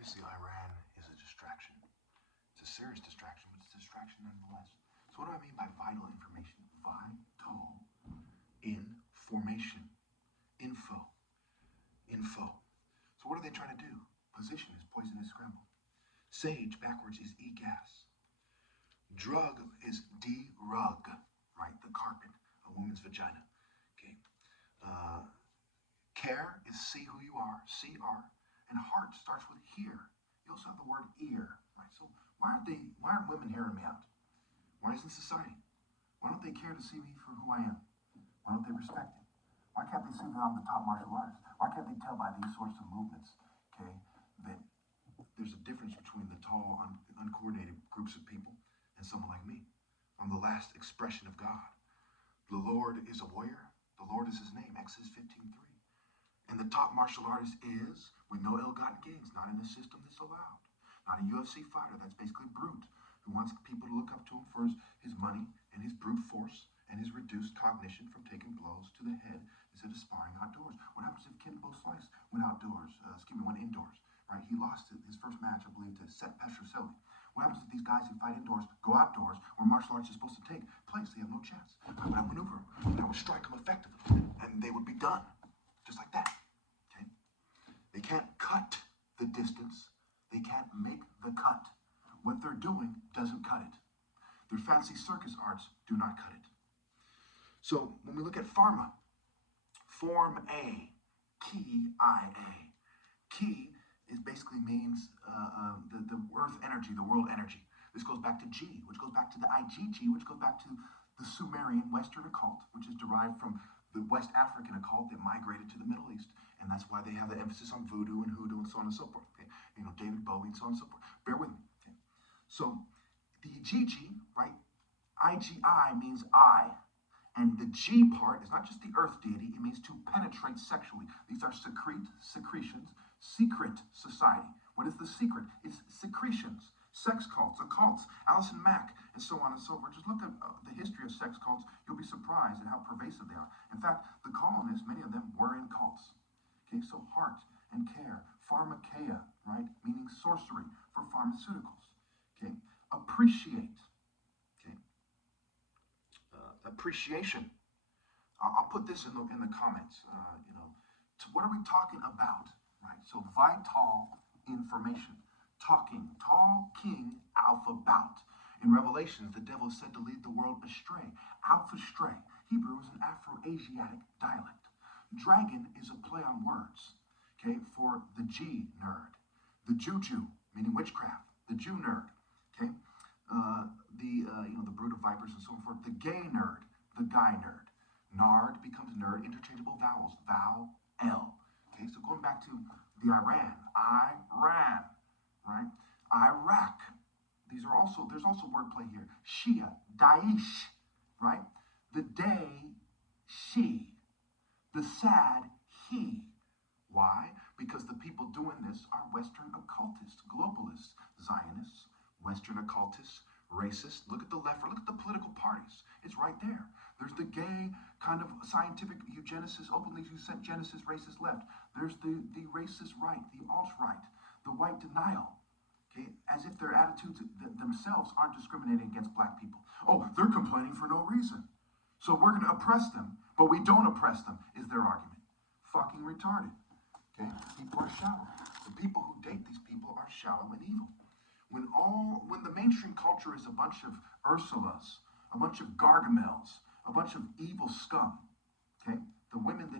Obviously, Iran is a distraction. It's a serious distraction, but it's a distraction nonetheless. So what do I mean by vital information? Vital information. Info. Info. So what are they trying to do? Position is poison is scramble. Sage backwards is e-gas. Drug is de-rug, right? The carpet, a woman's vagina. Okay. Care is see who you are, CR, and heart starts with hear. You also have the word ear, right? So why aren't women hearing me out? Why isn't society? Why don't they care to see me for who I am? Why don't they respect it? Why can't they see that I'm the top martial artist? Why can't they tell by these sorts of movements, okay, that there's a difference between the tall, uncoordinated groups of people and someone like me? I'm the last expression of God. The Lord is a warrior. The Lord is his name, Exodus 15:3. And the top martial artist is, with no ill-gotten gains, not in a system that's allowed. Not a UFC fighter, that's basically brute, who wants people to look up to him for his money and his brute force and his reduced cognition from taking blows to the head instead of sparring outdoors. What happens if Kimbo Slice went indoors, right? He lost his first match, I believe, to Set Petrosoli. What happens if these guys who fight indoors go outdoors where martial arts is supposed to take place? They have no chance. I would outmaneuver them, and I would strike them effectively, and they would be done. Just like that. Okay? They can't cut the distance. They can't make the cut. What they're doing doesn't cut it. Their fancy circus arts do not cut it. So when we look at pharma, form A, key IA. Key is basically means the earth energy, the world energy. This goes back to G, which goes back to the IgG, which goes back to the Sumerian Western occult, which is derived from the West African occult that migrated to the Middle East, and that's why they have the emphasis on voodoo and hoodoo and so on and so forth. Okay? You know, David Bowie and so on and so forth. Bear with me. Okay? So the GG, right? IGI means I, and the G part is not just the earth deity; it means to penetrate sexually. These are secretions, secret society. What is the secret? It's secretions. Sex cults, occults, Allison Mack, and so on and so forth. Just look at the history of sex cults. You'll be surprised at how pervasive they are. In fact, the colonists, many of them were in cults. Okay, so heart and care, pharmakeia, right, meaning sorcery for pharmaceuticals. Okay, appreciate. Okay, appreciation. I'll put this in the comments. What are we talking about, right? So vital information. Talking alpha bout. In Revelations, the devil is said to lead the world astray. Alpha stray. Hebrew is an Afro-Asiatic dialect. Dragon is a play on words, okay, for the G nerd. The Juju, meaning witchcraft. The Jew nerd, okay. The brood of vipers and so forth. The gay nerd, the guy nerd. Nard becomes nerd, interchangeable vowels. Vowel, L. Okay, so going back to the Iran, right? Iraq. There's also wordplay here. Shia, Daesh, right? The day, she. The sad, he. Why? Because the people doing this are Western occultists, globalists, Zionists, Western occultists, racists. Look at the left, or look at the political parties. It's right there. There's the gay kind of scientific eugenicist, openly eugenicist, racist left. There's the racist right, the alt-right, the white denial. Okay, as if their attitudes themselves aren't discriminating against black people. Oh, they're complaining for no reason. So we're going to oppress them, but we don't oppress them, is their argument. Fucking retarded. Okay, people are shallow. The people who date these people are shallow and evil. When the mainstream culture is a bunch of Ursulas, a bunch of Gargamels, a bunch of evil scum, okay, the women that